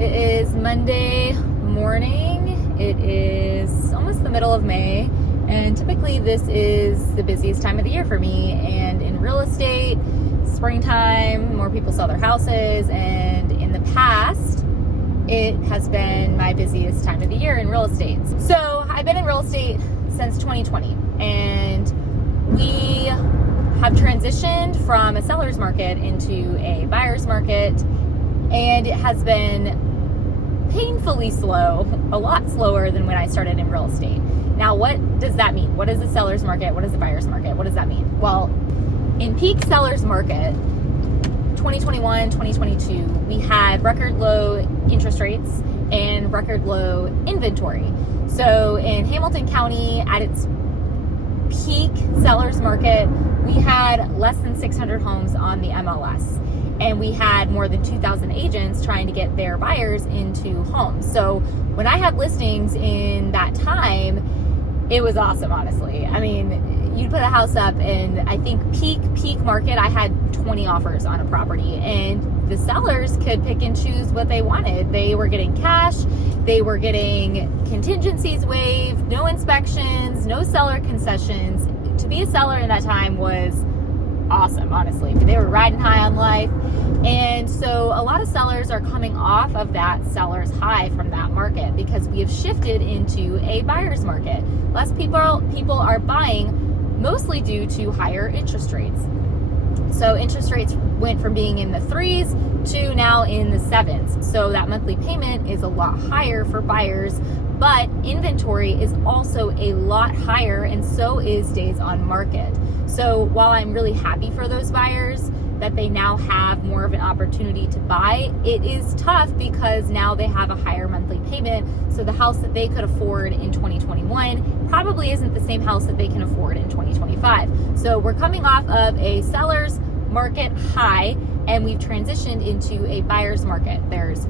It is Monday morning. It is almost the middle of May, and typically this is the busiest time of the year for me. And in real estate, springtime, more people sell their houses, and in the past, it has been my busiest time of the year in real estate. So I've been in real estate since 2020, and we have transitioned from a seller's market into a buyer's market, and it has been painfully slow, a lot slower than when I started in real estate. Now, what does that mean? What is the seller's market? What is the buyer's market? What does that mean? Well, in peak seller's market, 2021, 2022, we had record low interest rates and record low inventory. So in Hamilton County, at its peak seller's market, we had less than 600 homes on the MLS. And we had more than 2,000 agents trying to get their buyers into homes. So when I had listings in that time, it was awesome, honestly. I mean, you'd put a house up, and I think peak market, I had 20 offers on a property, and the sellers could pick and choose what they wanted. They were getting cash, they were getting contingencies waived, no inspections, no seller concessions. To be a seller in that time was awesome, honestly. They were riding high on life. And so a lot of sellers are coming off of that seller's high from that market because we have shifted into a buyer's market. Less people are buying, mostly due to higher interest rates. So interest rates went from being in the 3s to now in the 7s. So that monthly payment is a lot higher for buyers, but inventory is also a lot higher, and so is days on market. So while I'm really happy for those buyers that they now have more of an opportunity to buy, it is tough because now they have a higher monthly payment. So the house that they could afford in 2021 probably isn't the same house that they can afford in 2025. So we're coming off of a seller's market high, and we've transitioned into a buyer's market. There's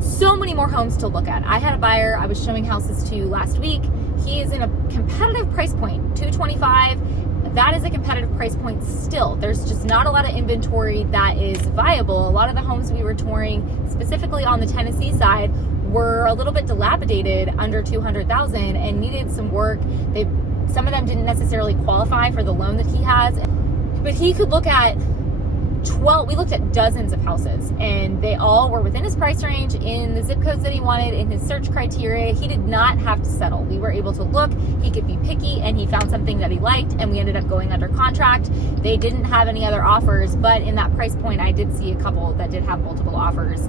so many more homes to look at. I had a buyer I was showing houses to last week. He is in a competitive price point, $225,000. That is a competitive price point still. There's just not a lot of inventory that is viable. A lot of the homes we were touring, specifically on the Tennessee side, were a little bit dilapidated, under $200,000, and needed some work. Some of them didn't necessarily qualify for the loan that he has, but he could look at we looked at dozens of houses, and they all were within his price range, in the zip codes that he wanted, in his search criteria. He did not have to settle. We were able to look, he could be picky, and he found something that he liked, and we ended up going under contract. They didn't have any other offers, but in that price point, I did see a couple that did have multiple offers,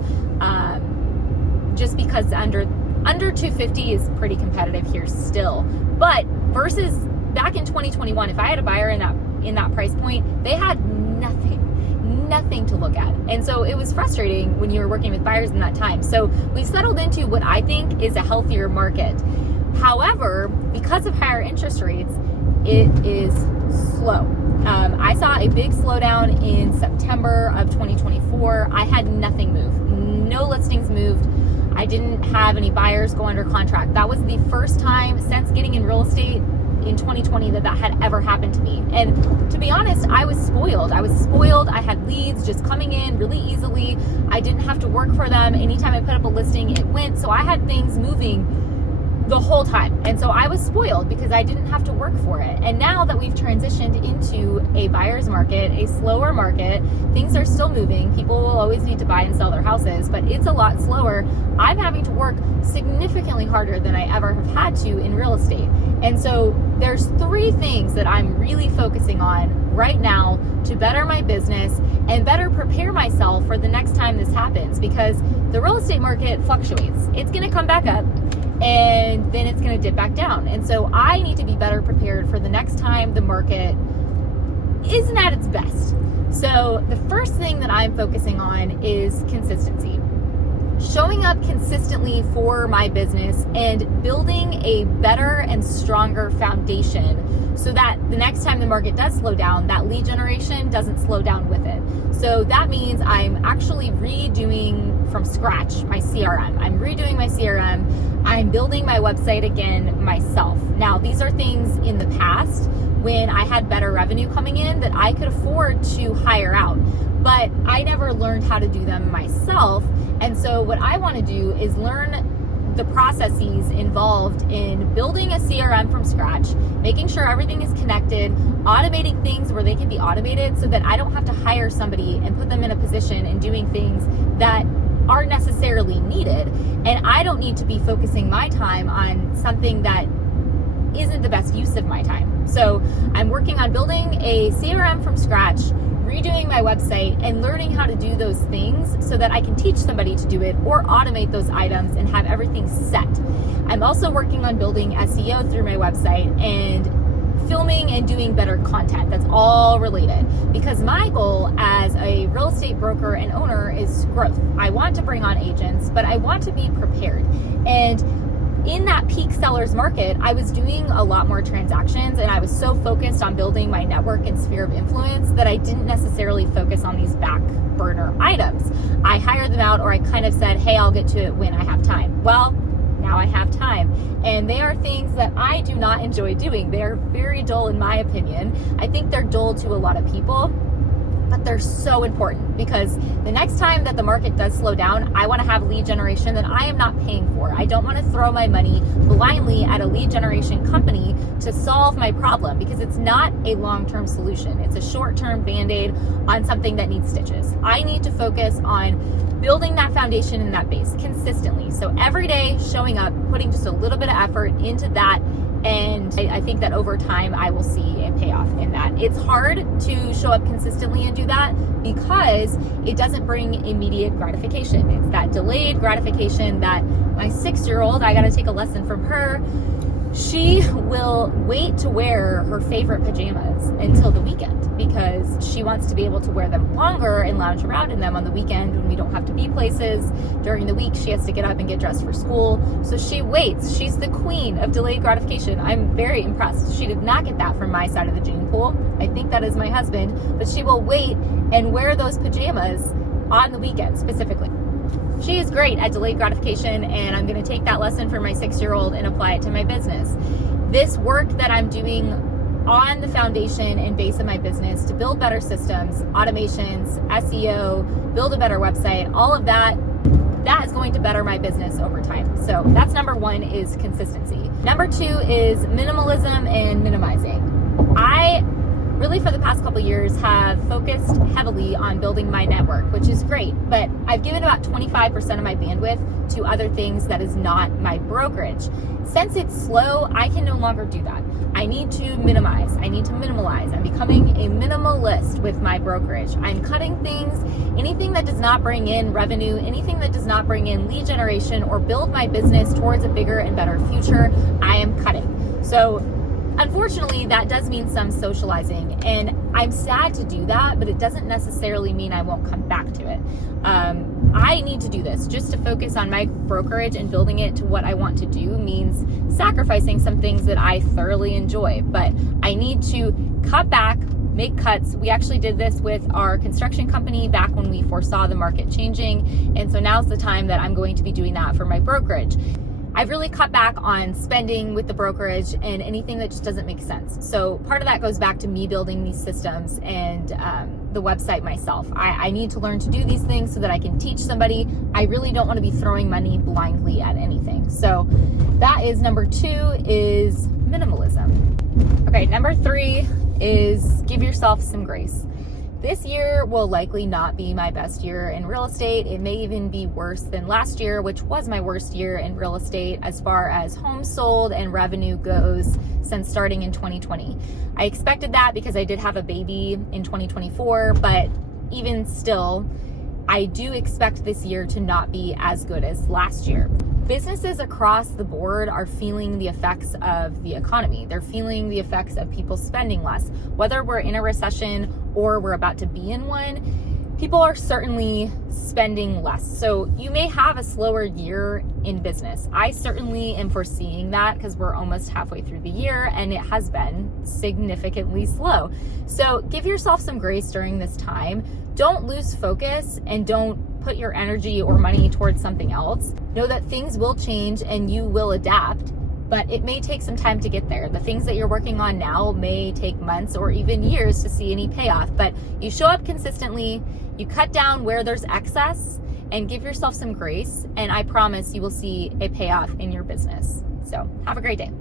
just because under $250,000 is pretty competitive here still. But versus back in 2021, if I had a buyer in that price point, they had nothing to look at. And so it was frustrating when you were working with buyers in that time. So we've settled into what I think is a healthier market. However, because of higher interest rates, it is slow. I saw a big slowdown in September of 2024. I had nothing move. No listings moved. I didn't have any buyers go under contract. That was the first time since getting in real estate in 2020 that had ever happened to me. And to be honest, I was spoiled. I had leads just coming in really easily. I didn't have to work for them. Anytime I put up a listing, it went. So I had things moving the whole time. And so I was spoiled because I didn't have to work for it. And now that we've transitioned into a buyer's market, a slower market, things are still moving. People will always need to buy and sell their houses, but it's a lot slower. I'm having to work significantly harder than I ever have had to in real estate. And so there's 3 things that I'm really focusing on right now to better my business and better prepare myself for the next time this happens, because the real estate market fluctuates. It's going to come back up, and then it's going to dip back down. And so I need to be better prepared for the next time the market isn't at its best. So the first thing that I'm focusing on is consistency. Showing up consistently for my business and building a better and stronger foundation so that the next time the market does slow down, that lead generation doesn't slow down with it. So that means I'm actually redoing from scratch my CRM. I'm redoing my CRM. I'm building my website again myself. Now, these are things in the past when I had better revenue coming in that I could afford to hire out. But I never learned how to do them myself. And so what I want to do is learn the processes involved in building a CRM from scratch, making sure everything is connected, automating things where they can be automated so that I don't have to hire somebody and put them in a position and doing things that aren't necessarily needed. And I don't need to be focusing my time on something that isn't the best use of my time. So I'm working on building a CRM from scratch, redoing my website, and learning how to do those things so that I can teach somebody to do it or automate those items and have everything set. I'm also working on building SEO through my website and filming and doing better content. That's all related, because my goal as a real estate broker and owner is growth. I want to bring on agents, but I want to be prepared. And in that peak sellers market, I was doing a lot more transactions, and I was so focused on building my network and sphere of influence that I didn't necessarily focus on these back burner items. I hired them out, or I kind of said, hey, I'll get to it when I have time. Well, now I have time. And they are things that I do not enjoy doing. They are very dull in my opinion. I think they're dull to a lot of people, but they're so important, because the next time that the market does slow down, I want to have lead generation that I am not paying for. I don't want to throw my money blindly at a lead generation company to solve my problem, because it's not a long-term solution. It's a short-term band-aid on something that needs stitches. I need to focus on building that foundation and that base consistently. So every day showing up, putting just a little bit of effort into that. And I think that over time, I will see a payoff in that. It's hard to show up consistently and do that because it doesn't bring immediate gratification. It's that delayed gratification that my 6-year-old, I got to take a lesson from her. She will wait to wear her favorite pajamas until the weekend because she wants to be able to wear them longer and lounge around in them on the weekend when we don't have to be places. During the week, she has to get up and get dressed for school. So she waits. She's the queen of delayed gratification. I'm very impressed. She did not get that from my side of the gene pool. I think that is my husband, but she will wait and wear those pajamas on the weekend specifically. She is great at delayed gratification, and I'm going to take that lesson from my 6-year-old and apply it to my business. This work that I'm doing on the foundation and base of my business to build better systems, automations, SEO, build a better website, all of that is going to better my business over time. So that's number 1, is consistency. Number 2 is minimalism and minimizing. I really for the past couple years have focused heavily on building my network, which is great, but I've given about 25% of my bandwidth to other things that is not my brokerage. Since it's slow, I can no longer do that. I need to minimize. I need to minimalize. I'm becoming a minimalist with my brokerage. I'm cutting things, anything that does not bring in revenue, anything that does not bring in lead generation or build my business towards a bigger and better future, I am cutting. So unfortunately, that does mean some socializing, and I'm sad to do that, but it doesn't necessarily mean I won't come back to it. I need to do this. Just to focus on my brokerage and building it to what I want to do means sacrificing some things that I thoroughly enjoy, but I need to cut back, make cuts. We actually did this with our construction company back when we foresaw the market changing, and so now's the time that I'm going to be doing that for my brokerage. I've really cut back on spending with the brokerage and anything that just doesn't make sense. So part of that goes back to me building these systems and the website myself. I need to learn to do these things so that I can teach somebody. I really don't want to be throwing money blindly at anything. So that is number 2, is minimalism. Okay, number 3 is give yourself some grace. This year will likely not be my best year in real estate. It may even be worse than last year, which was my worst year in real estate as far as homes sold and revenue goes since starting in 2020. I expected that because I did have a baby in 2024, but even still, I do expect this year to not be as good as last year. Businesses across the board are feeling the effects of the economy. They're feeling the effects of people spending less. Whether we're in a recession or we're about to be in one, people are certainly spending less. So you may have a slower year in business. I certainly am foreseeing that because we're almost halfway through the year and it has been significantly slow. So give yourself some grace during this time. Don't lose focus and don't put your energy or money towards something else. Know that things will change and you will adapt, but it may take some time to get there. The things that you're working on now may take months or even years to see any payoff, but you show up consistently, you cut down where there's excess, and give yourself some grace. And I promise you will see a payoff in your business. So have a great day.